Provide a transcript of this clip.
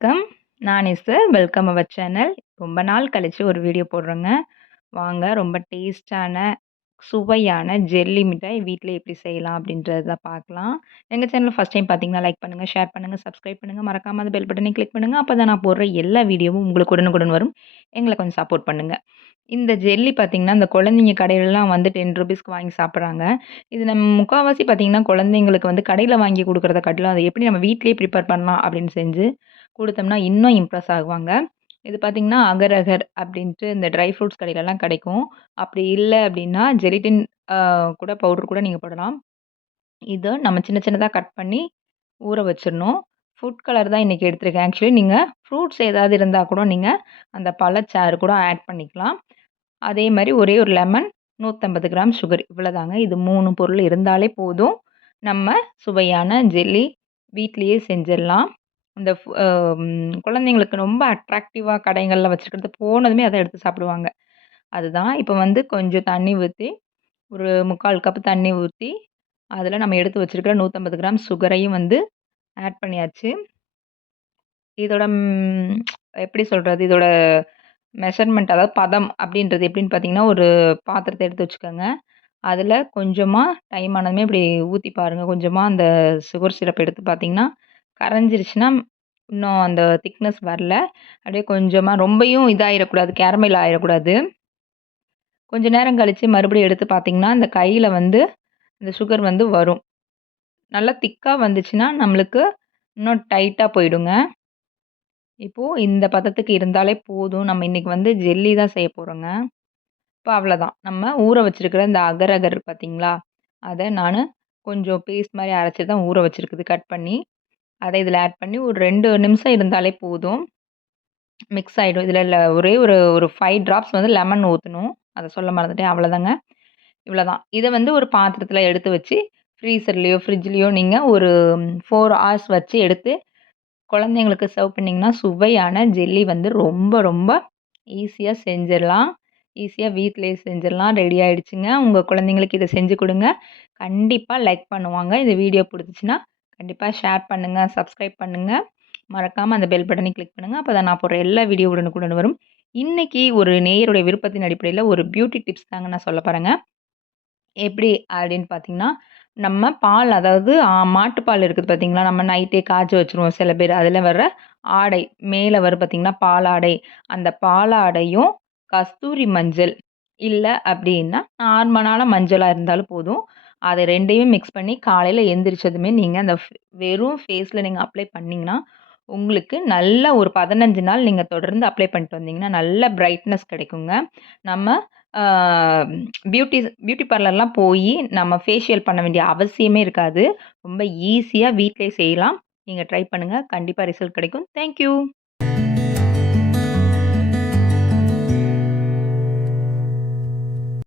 வணக்கம். நான் Esther. Welcome our channel. ரொம்ப நாள் கழிச்சு ஒரு வீடியோ போடுறேங்க. வாங்க ரொம்ப டேஸ்ட்டான, சுவையான ஜெல்லி மிட்டாய் வீட்ல எப்படி செய்யலாம் அப்படின்றத பார்க்கலாம். எங்க சேனல் ஃபர்ஸ்ட் டைம் பார்த்தீங்கன்னா, லைக் பண்ணுங்க, ஷேர் பண்ணுங்க, சப்ஸ்கிரைப் பண்ணுங்க. மறக்காம அந்த பெல் பட்டனையும் கிளிக் பண்ணுங்க. அப்பதான் நான் போடுற எல்லா வீடியோவும் உங்களுக்கு உடனுக்குடன் வரும். எங்கள கொஞ்சம் சப்போர்ட் பண்ணுங்க. இந்த ஜெல்லி பார்த்தீங்கன்னா, இந்த குழந்தைங்க கடையிலலாம் வந்து ₹10க்கு வாங்கி சாப்பிடுறாங்க. இது நம்ம முக்காவாசி பார்த்தீங்கன்னா, குழந்தைங்களுக்கு வந்து கடையில வாங்கி குடுக்குறத காட்டிலும், அத எப்படி நம்ம வீட்லயே ப்ரிப்பேர் பண்ணலாம் அப்படின்னு செஞ்சு குடுத்தோம்னா, இன்னும் இம்ப்ரெஸ் ஆகுவாங்க. இது பார்த்தீங்கன்னா, அகர் அகர் அப்படின்ட்டு இந்த ட்ரை ஃப்ரூட்ஸ் கடையிலலாம் கிடைக்கும். அப்படி இல்ல அப்படின்னா, ஜெலட்டின் அ கூட பவுடர் கூட நீங்க போடலாம். இத நம்ம சின்ன சின்னதா கட் பண்ணி ஊற வச்சிரணும். ஃபுட் கலர் தான் இன்னைக்கு எடுத்திருக்கேன். ஆக்சுவலி நீங்க ஃப்ரூட்ஸ் ஏதாவது இருந்தா கூட நீங்க அந்த பழச்சாறு கூட ஆட் பண்ணிக்கலாம். அதே மாரி ஒரே ஒரு லெமன், 150 கிராம் சுகர் இவ்வளோதாங்க. இது 3 பொருள் இருந்தாலே போதும். நம்ம சுவையான ஜெல்லி வீட்லயே செஞ்சிரலாம். இந்த ஃப் அ குழந்தைங்களுக்கு ரொம்ப அட்ராக்டிவா கடைகள்ல வச்சிருக்கிறது போனதுமே அத எடுத்து சாப்பிடுவாங்க. அதுதான் இப்ப வந்து கொஞ்சம் தண்ணி ஊத்தி, ஒரு 3/4 கப் தண்ணி ஊத்தி, அதில நம்ம எடுத்து வச்சிருக்கிற 150 கிராம் சுகரையும் வந்து ஆட் பண்ணியாச்சு. இதோட எப்படி சொல்றது? இதோட மெஷர்மென்ட் அதாவது பதம் அப்படின்றது எப்படின்னு பார்த்தீங்கன்னா, ஒரு பாத்திரத்த எடுத்து வச்சுக்கோங்க. அதில கொஞ்சமா டைம் ஆனதுமே இப்படி ஊத்தி பாருங்க. கொஞ்சமா அந்த சுகர் சிரப் எடுத்து பார்த்தீங்கன்னா, கரைஞ்சிருச்சுன்னா, இன்னும் அந்த திக்னஸ் வரல. அப்படியே கொஞ்சமா ரொம்பயும் இதாயிறக்கூடாது, கேரமல் ஆயிறக்கூடாது. கொஞ்ச நேரம் கழிச்சு மறுபடியும் எடுத்து பார்த்தீங்கன்னா, இந்த கையில வந்து இந்த சுகர் வந்து வரும். நல்லா திக்கா வந்துச்சுன்னா, நம்மளுக்கு இன்னும் டைட்டா போயிடுங்க. இப்போ இந்த பதத்துக்கு இருந்தாலே போதும். நம்ம இன்னைக்கு வந்து ஜெல்லி தான் செய்ய போறோங்க. இப்ப அவ்வளதான். நம்ம ஊற வச்சிருக்கிற இந்த அகர் அகர் பார்த்தீங்களா? அத நானு கொஞ்சம் பேஸ்ட் மாரி அரைச்சு தான் ஊற வச்சிருக்குது கட் பண்ணி. அத இதில ஆட் பண்ணி ஒரு 2 நிமிஷம் இருந்தாலே போதும். மிக்ஸ் ஆயிடும். இதில ஒரே ஒரு ஒரு 5 ட்ராப்ஸ் வந்து லெமன் ஊத்தணும். அத சொல்ல மறந்துட்டேன். அவ்வளோதாங்க. இவ்வளோதான். இத வந்து ஒரு பாத்திரத்தில எடுத்து வச்சு, ஃப்ரீசர்லயோ, ஃப்ரிட்ஜ்லயோ நீங்க ஒரு 4 ஹார்ஸ் வச்சு எடுத்து குழந்தைங்களுக்கு சர்வ் பண்ணீங்கன்னா, சுவையான ஜெல்லி வந்து ரொம்ப ரொம்ப ஈஸியா செஞ்சிரலாம். ஈஸியா வீட்லயே செஞ்சிரலாம். ரெடி ஆயிடுச்சுங்க. உங்க குழந்தைங்களுக்கு இத செஞ்சு குடுங்க. கண்டிப்பா லைக் பண்ணுவாங்க. இந்த வீடியோ புடிச்சுச்சுன்னா, கண்டிப்பா ஷேர் பண்ணுங்க, சப்ஸ்கிரைப் பண்ணுங்க. மறக்காம அந்த பெல் பட்டனையும் கிளிக் பண்ணுங்க. அப்பதான் நான் போடுற எல்லா வீடியோ உடனுக்குடன் வரும். இன்னைக்கு ஒரு நேயருடைய விருப்பத்தின் அடிப்படையில ஒரு பியூட்டி டிப்ஸ் தாங்க நான் சொல்லப் போறேங்க. எப்படி அப்படின்னு பார்த்தீங்கன்னா, நம்ம பால் அதாவது மாட்டுப்பால் இருக்குது பார்த்தீங்களா? நம்ம நைட்டே காய்ச்ச வச்சுருவோம் சில பேர். அதில வர்ற ஆடை, மேல வரும் பார்த்தீங்களா? பாலாடை. அந்த பாலாடையும், கஸ்தூரி மஞ்சள் இல்ல அப்படின்னா, நார்மலான மஞ்சளா இருந்தாலும் போதும். அத 2யும் மிக்ஸ் பண்ணி காலையில எந்திரிச்சதுமே நீங்க அந்த வெறும் ஃபேஸ்ல நீங்க அப்ளை பண்ணீங்கன்னா, உங்களுக்கு நல்ல ஒரு 15 நாள் நீங்க தொடர்ந்து அப்ளை பண்ணிட்டு வந்தீங்கன்னா, நல்ல பிரைட்னஸ் கிடைக்குங்க. நம்ம ஆ பியூட்டி பியூட்டி பார்லர்லாம் போயி நம்ம ஃபேஷியல் பண்ண வேண்டிய அவசியமே இருக்காது. ரொம்ப ஈஸியா வீட்லயே செய்யலாம். நீங்க ட்ரை பண்ணுங்க. கண்டிப்பா ரிசல்ட் கிடைக்கும். Thank you.